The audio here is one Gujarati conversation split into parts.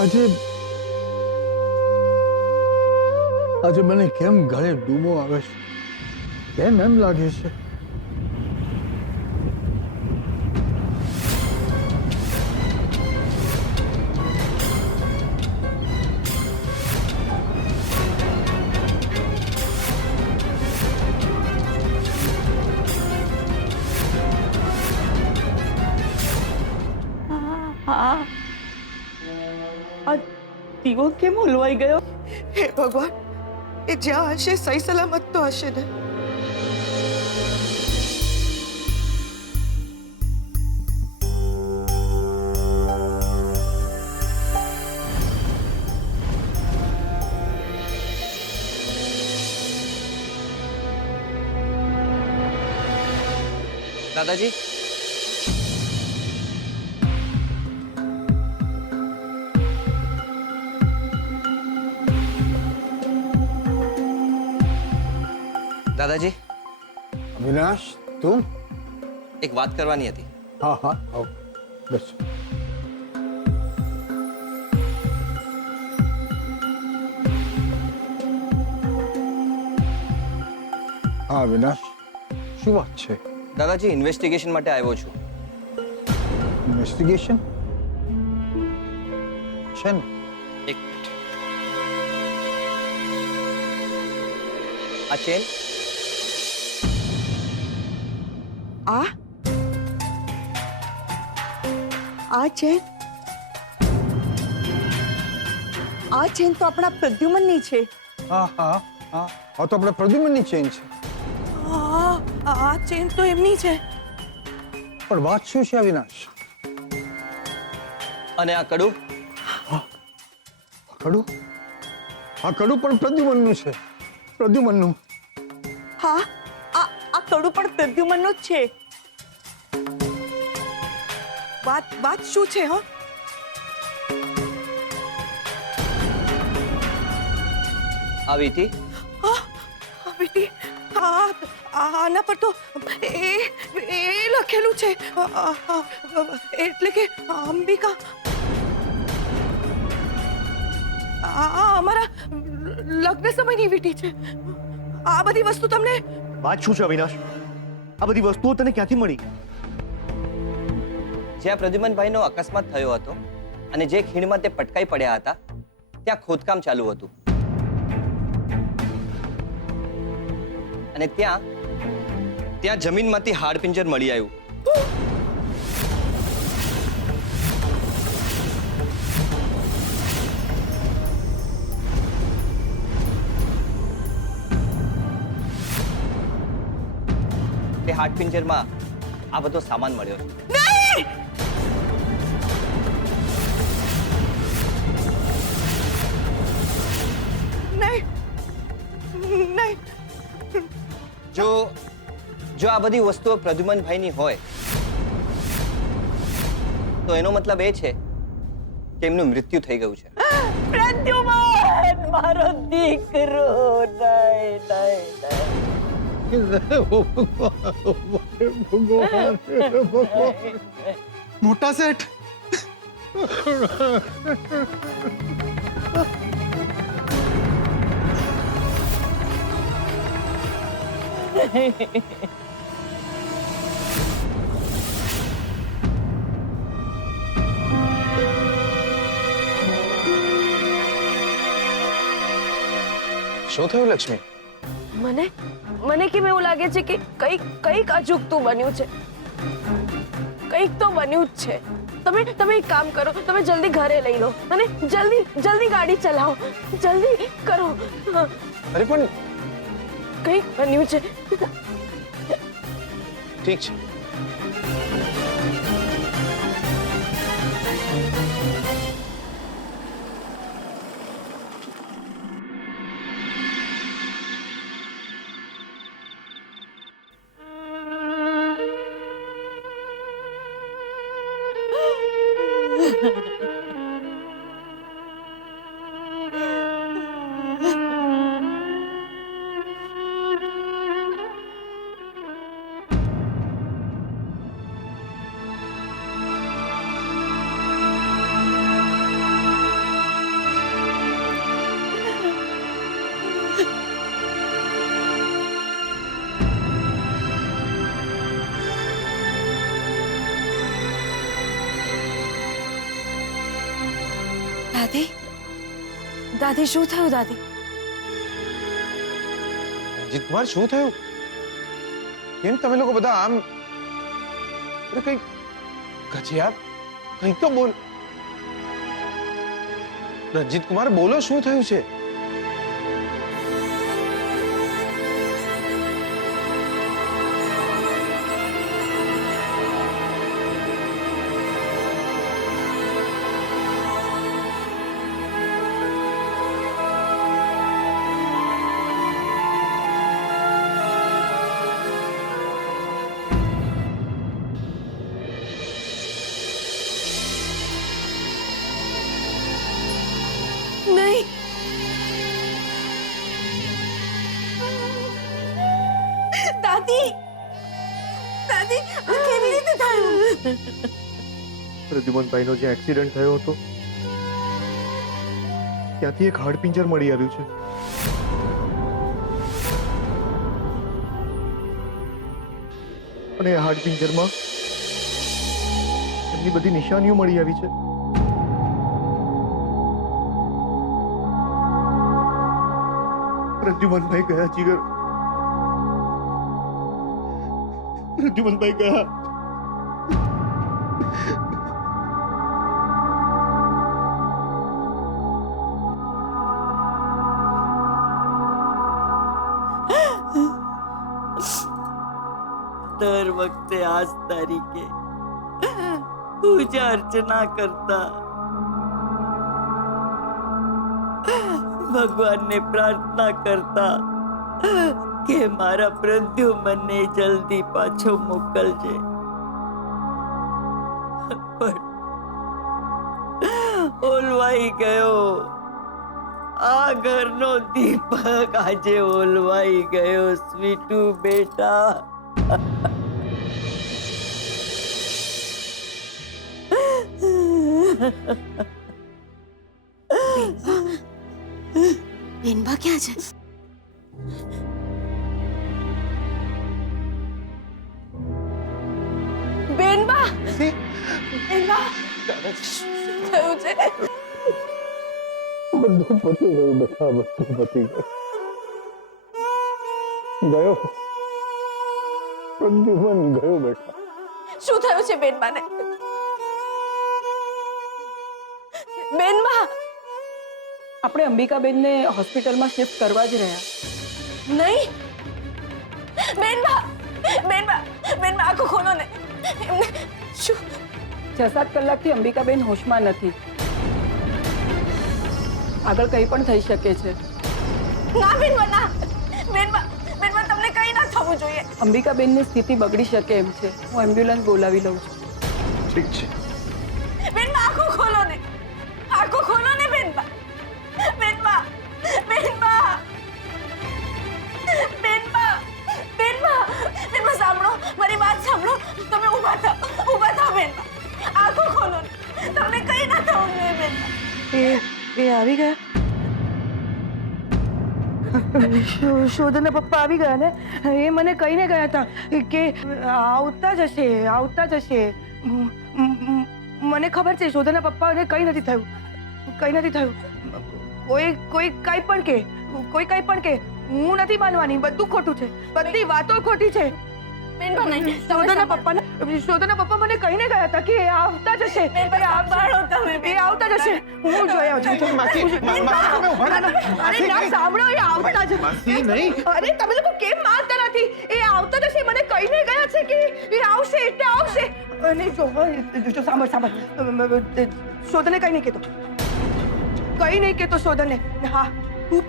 આજે આજે મને કેમ ગળે ડૂમો આવે છે? કેમ એમ લાગે છે? આ દીવો કેમ ઓલવાઈ ગયો? હે ભગવાન, એ જ્યાં હશે સહી સલામત તો હશે ને? દાદાજી, દાદાજી, અવિનાશ, તું? એક વાત કરવાની હતી. હા હા, આવો બસ. હા અવિનાશ, શું વાત છે? દાદાજી, ઇન્વેસ્ટિગેશન માટે આવ્યો છું. ઇન્વેસ્ટિગેશન? શેનું? એક મિનિટ. આ ચેન આ ચેન તો આપણા પ્રદ્યુમનની છે. હા હા હા, આ તો આપણે પ્રદ્યુમનની ચેન છે. આ ચેન તો એમની છે. પણ વાત શું છે અવિનાશ? અને આ કડું? કડું? આ કડું પણ પ્રદ્યુમનનું છે. પ્રદ્યુમનનું. હા, આ કડું પણ પ્રદ્યુમનનું જ છે. વાત શું છે? હા, આ વીંટી? બેટી, આના પર તો એ લખેલું છે, એટલે કે અંબિકા. અમારા લગ્ન સમયની વીંટી છે. આ બધી વસ્તુ તમને... વાત શું છે અવિનાશ? આ બધી વસ્તુઓ તને ક્યાંથી મળી? જ્યાં પ્રદ્યુમનભાઈનો અકસ્માત થયો હતો અને જે ખીણમાં તે પટકાઈ પડ્યા હતા ત્યાં ખોદકામ ચાલુ હતું અને ત્યાં જમીનમાંથી હાડપિંજર મળી આવ્યું. તે હાડપિંજરમાં આ બધો સામાન મળ્યો છે. નહીં. જો આ બધી વસ્તુઓ પ્રદ્યુમનભાઈની હોય તો એનો મતલબ એ છે કે એમનું મૃત્યુ થઈ ગયું છે. પ્રદ્યુમન, મારો દીકરો! મોટા શેઠ, શું થયું લક્ષ્મી? મને કેમ એવું લાગે છે કે કંઈક અજુગતું બન્યું છે. કંઈક તો બન્યું જ છે. તમે એક કામ કરો, તમે જલ્દી ઘરે લઈ લો અને જલ્દી ગાડી ચલાવો. જલ્દી કરો. અરે પણ કંઈક બન્યું છે. ઠીક છે. દાદી શું થયું દાદી? રણજીત કુમાર શું થયું? કેમ તમે લોકો બધા આમ? અરે કઈ ગજિયા, કઈ તો બોલ. રણજીત કુમાર બોલો, શું થયું છે? નહીં. દાદી, દાદી, આ કેવી રીતે થયું? પ્રદ્યુમનભાઈનો જે એક્સિડન્ટ થયો હતો ત્યાંથી એક હાડપિંજર મળી આવ્યું છે. અને એ હાડપિંજરમાં એમની બધી નિશાનીઓ મળી આવી છે. પ્રદ્યુમનભાઈ ગયા જીગર, પ્રદ્યુમનભાઈ ગયા. દર વખતે આજ તારીખે પૂજા અર્ચના કરતા, ભગવાનને પ્રાર્થના કરતા કે મારા પ્રદ્યુમનને જલ્દી પાછો મોકલજે. પણ ઓલવાઈ ગયો. આ ઘરનો દીપક આજે ઓલવાઈ ગયો. સ્વીટુ બેટા, બેનબા ક્યાં છે? બેનબા, બેનબા, શું થયું છે? બધું પતી ગયું બેટા, બધું પતી ગયું. ગયો પ્રદ્યુમન ગયો બેટા. શું થયું છે બેનબાને? બેનબા, આપણે અંબિકાબેનને હોસ્પિટલમાં શિફ્ટ કરવા જ રહ્યા. નહીં. બેનબા, બેનબા, બેનબા, આંખો ખોલો ને. એમને શું? 6-7 કલાકથી અંબિકાબેન હોશમાં નથી. આગળ કંઈ પણ થઈ શકે છે. ના બેનબા, ના. બેનબા, બેનબા, તમને કંઈ ના થવું જોઈએ. અંબિકાબેનની સ્થિતિ બગડી શકે એમ છે. હું એમ્બ્યુલન્સ બોલાવી લઉં છું. ઠીક છે. બેનબા, આંખો ખોલો ને. આંખો ખોલો ને બેનબા. બેનબા, બેનબા, બેનબા, બેનબા, બેનબા, સાંભળો, મારી વાત સાંભળો. તમે ઊભા થાઓ, ઊભા થાઓ બેનબા. આંખો ખોલો ને. તમને કંઈ ના થવું જોઈએ બેનબા. એ આવી ગયા? શોધના પપ્પા આવી ગયા ને? એ મને કહીને ગયા હતા કે આવતા જ હશે, આવતા જ હશે. મને ખબર છે શોધના પપ્પાને કંઈ નથી થયું, કંઈ નથી થયું. કોઈ કોઈ કંઈ પણ કે, કોઈ કંઈ પણ કે, હું નથી માનવાની. બધું ખોટું છે, બધી વાતો ખોટી છે. બેનબા, નહીં. શોધના પપ્પા મને કહીને ગયા હતા કે એ આવતા જ હશે, બેનબા, સાંભળો તમે. એ આવતા જ હશે. હું જોઈ આવું છું. અરે ના, સાંભળો, એ આવતા જ. માસી નહીં. અરે તમે લોકો કેમ માનતા નથી? એ આવતા જશે. મને કહીને ગયા છે કે એ આવશે એટલે આવશે. અને જો સાંભળ, સાંભળ. શોધને કઈ નહીં કહેતો, કઈ નહીં કહેતો શોધને. હા, તું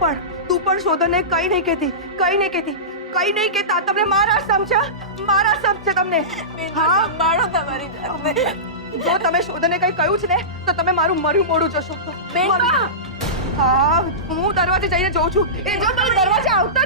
પણ શોધને કઈ નહીં કહેતી, કઈ નહીં કહેતી, કઈ નહીં કહેતા. તમને મારા સમજ્યા, મારા સમજે તમને. હા, સંભાળો તમારી જાતને. જો તમે શોધને કઈ કહ્યું છે ને તો તમે મારું મર્યું મોડું જશો. બેનબા, હા, હું દરવાજે જઈને જોઉં છું. એ જો તમે દરવાજે આવતા